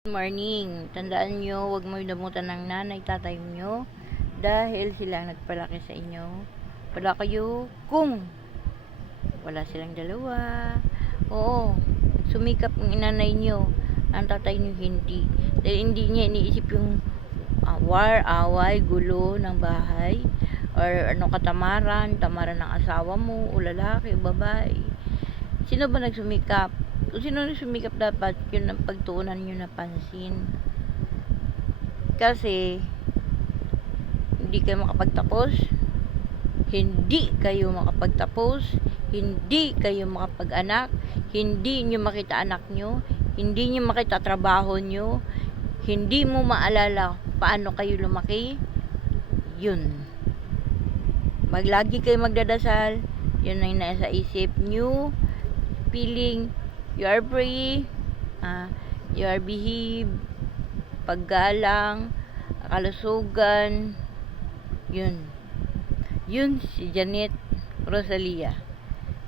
Good morning. Tandaan nyo, huwag mo damutan ng nanay, tatay nyo dahil sila ang nagpalaki sa inyo. Wala kayo kung wala silang dalawa. Oo, sumikap ang inanay nyo, ang tatay nyo hindi. Dahil hindi niya iniisip yung away, gulo ng bahay or tamaran ng asawa mo o lalaki o babae. Sino ba nagsumikap? Kung sino nagsumikap, dapat yun ang pagtuunan nyo na pansin. Kasi hindi kayo makapagtapos, hindi kayo makapag-anak, hindi nyo makita anak nyo, hindi nyo makita trabaho nyo, hindi mo maalala paano kayo lumaki. Yun, maglagi kayo magdadasal. Yun ang nasa isip nyo, feeling you are free, you are behave, paggalang, kalusugan. Yun si Janet Rosalia.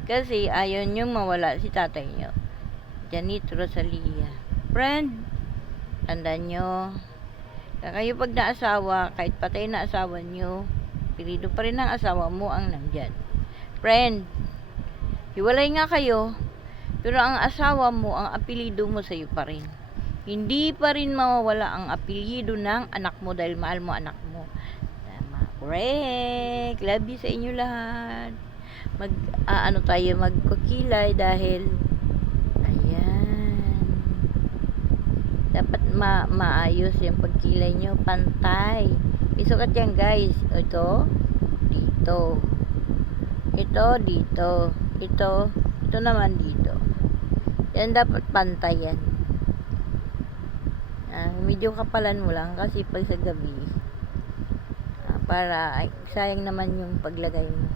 Kasi ayaw nyo mawala si tatay nyo, Janet Rosalia. Friend, tandaan nyo, kayo pag naasawa, kahit patay na asawa nyo, pilido pa rin ang asawa mo ang nandyan. Friend, hiwalay nga kayo, pero ang asawa mo, ang apelido mo sa'yo pa rin. Hindi pa rin mawawala ang apelido ng anak mo dahil mahal mo anak mo. Tama. Correct. Love you sa inyo lahat. Magkukilay dahil ayan. Dapat maayos yung pagkilay nyo. Pantay. Isukat yan, guys. Ito, dito. Ito, dito. Ito naman dito. Yan dapat pantay yan. Medyo kapalan mo lang kasi pag sa gabi, para sayang naman yung paglagay mo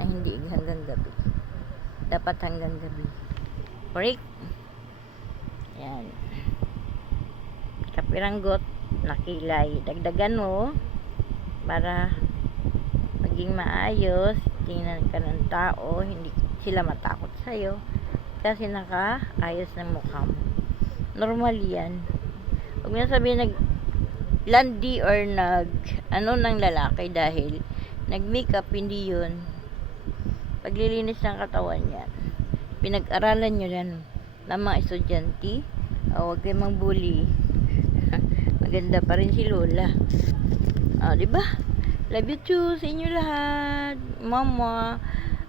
na hindi hanggang gabi. Dapat hanggang gabi. Correct? Yan. Kapiranggot na kilay. Dagdagan mo para maging maayos. Tingnan ka ng tao, hindi sila matakot sa'yo kasi nakaayos ng mukha mo. Normal yan. Huwag mo na sabihin landi or ng lalaki dahil nag-makeup, hindi yun paglilinis ng katawan yan. Pinag-aralan nyo yan ng mga estudyante. Huwag kayo mang-bully. Maganda pa rin si Lola. Diba? Love you too sa inyo lahat. Mama,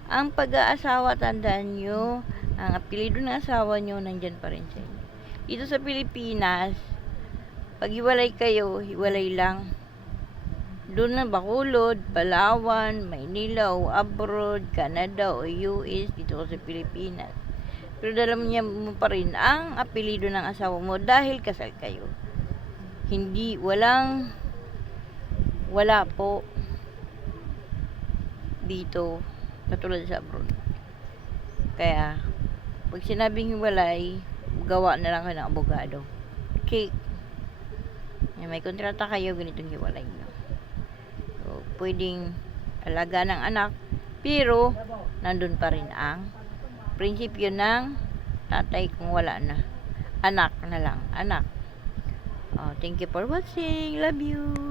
ang pag-aasawa, tandaan nyo, ang apelido ng asawa nyo nandyan pa rin sa inyo. Dito sa Pilipinas, pag hiwalay kayo, hiwalay lang. Doon na Bacolod, Palawan, Maynila o abroad, Canada o US, dito sa Pilipinas. Pero dalam niya mo pa rin ang apelido ng asawa mo dahil kasal kayo. Hindi, wala po dito katulad sa abroad. Kaya pag sinabing hiwalay, gawa na lang kayo ng abogado. Okay, may kontrata kayo, ganitong hiwalay nyo. So, pwedeng alaga ng anak, pero nandun pa rin ang prinsipyo ng tatay kung wala na. Anak na lang, anak. Thank you for watching. Love you.